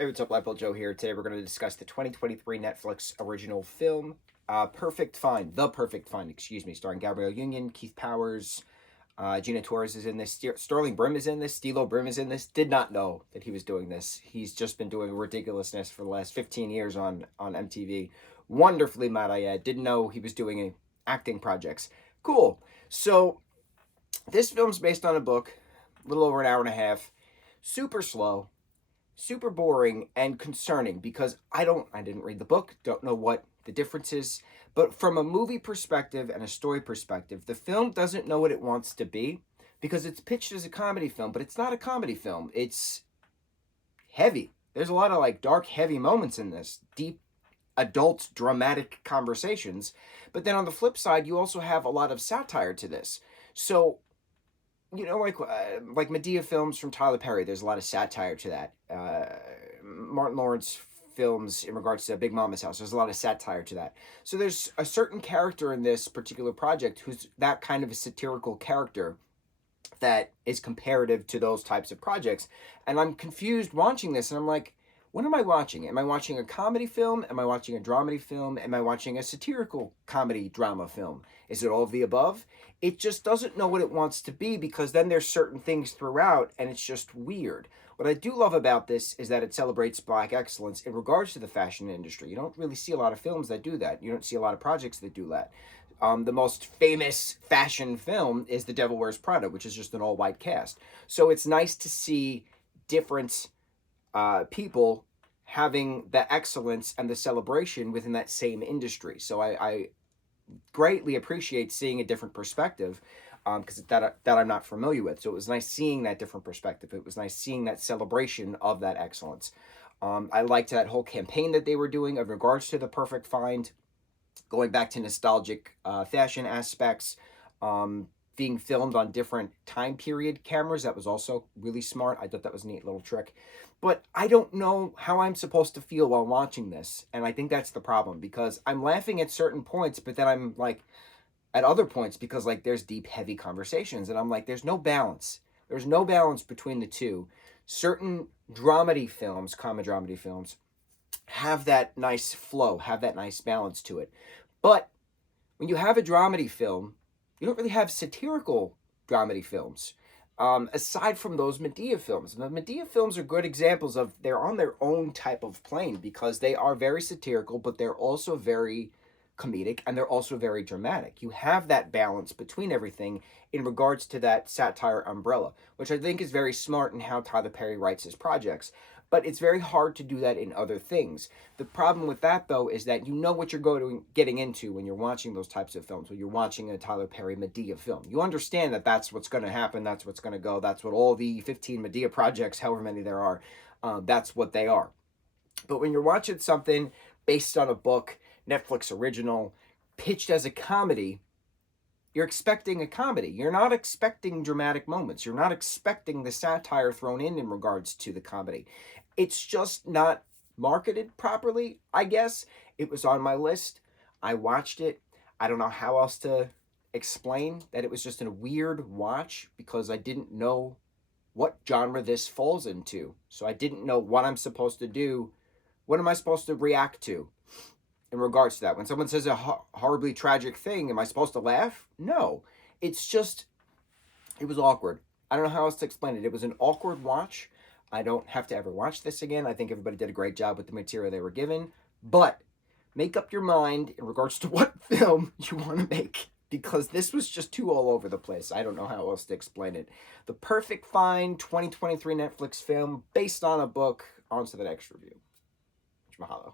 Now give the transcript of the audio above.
Hey, what's up, lightboltjoe here. Today we're going to discuss the 2023 Netflix original film, Perfect Find, The Perfect Find, excuse me, starring Gabrielle Union, Keith Powers, Gina Torres is in this, Sterling Brim is in this, Stilo Brim is in this. Did not know that he was doing this. He's just been doing ridiculousness for the last 15 years on MTV. Wonderfully, might I add. Didn't know he was doing acting projects. Cool. So, this film's based on a book, a little over an hour and a half, super slow, super boring and concerning because I didn't read the book, don't know what the difference is, but from a movie perspective and a story perspective, the film doesn't know what it wants to be because it's pitched as a comedy film, but it's not a comedy film. It's heavy. There's a lot of like dark, heavy moments in this, deep adult dramatic conversations, but then on the flip side, you also have a lot of satire to this. So like Medea films from Tyler Perry. There's a lot of satire to that. Martin Lawrence films in regards to Big Mama's House. There's a lot of satire to that. So there's a certain character in this particular project who's that kind of a satirical character that is comparative to those types of projects. And I'm confused watching this, and I'm like, what am I watching? Am I watching a comedy film? Am I watching a dramedy film? Am I watching a satirical comedy drama film? Is it all of the above? It just doesn't know what it wants to be because then there's certain things throughout and it's just weird. What I do love about this is that it celebrates Black excellence in regards to the fashion industry. You don't really see a lot of films that do that. You don't see a lot of projects that do that. The most famous fashion film is The Devil Wears Prada, which is just an all-white cast. So it's nice to see different people having the excellence and the celebration within that same industry. So I greatly appreciate seeing a different perspective because that I'm not familiar with. So it was nice seeing that different perspective. It was nice seeing that celebration of that excellence. I liked that whole campaign that they were doing in regards to the Perfect Find, going back to nostalgic fashion aspects, being filmed on different time period cameras. That was also really smart. I thought that was a neat little trick. But I don't know how I'm supposed to feel while watching this. And I think that's the problem because I'm laughing at certain points, but then I'm like at other points because like there's deep, heavy conversations. And I'm like, there's no balance. There's no balance between the two. Certain dramedy films, comedy dramedy films, have that nice flow, have that nice balance to it. But when you have a dramedy film, you don't really have satirical dramedy films. Aside from those Medea films. The Medea films are good examples of they're on their own type of plane because they are very satirical, but they're also very comedic and they're also very dramatic. You have that balance between everything in regards to that satire umbrella, which I think is very smart in how Tyler Perry writes his projects. But it's very hard to do that in other things. The problem with that, though, is that you know what you're getting into when you're watching those types of films, when you're watching a Tyler Perry Medea film. You understand that that's what's going to happen, that's what's going to go, that's what all the 15 Medea projects, however many there are, that's what they are. But when you're watching something based on a book, Netflix original, pitched as a comedy, you're expecting a comedy. You're not expecting dramatic moments. You're not expecting the satire thrown in regards to the comedy. It's just not marketed properly, I guess. It was on my list. I watched it. I don't know how else to explain that it was just a weird watch because I didn't know what genre this falls into. So I didn't know what I'm supposed to do. What am I supposed to react to in regards to that? When someone says a horribly tragic thing, am I supposed to laugh? No. It's just, it was awkward. I don't know how else to explain it. It was an awkward watch. I don't have to ever watch this again. I think everybody did a great job with the material they were given. But make up your mind in regards to what film you want to make because this was just too all over the place. I don't know how else to explain it. The Perfect Find 2023 Netflix film based on a book. On to the next review. Mahalo.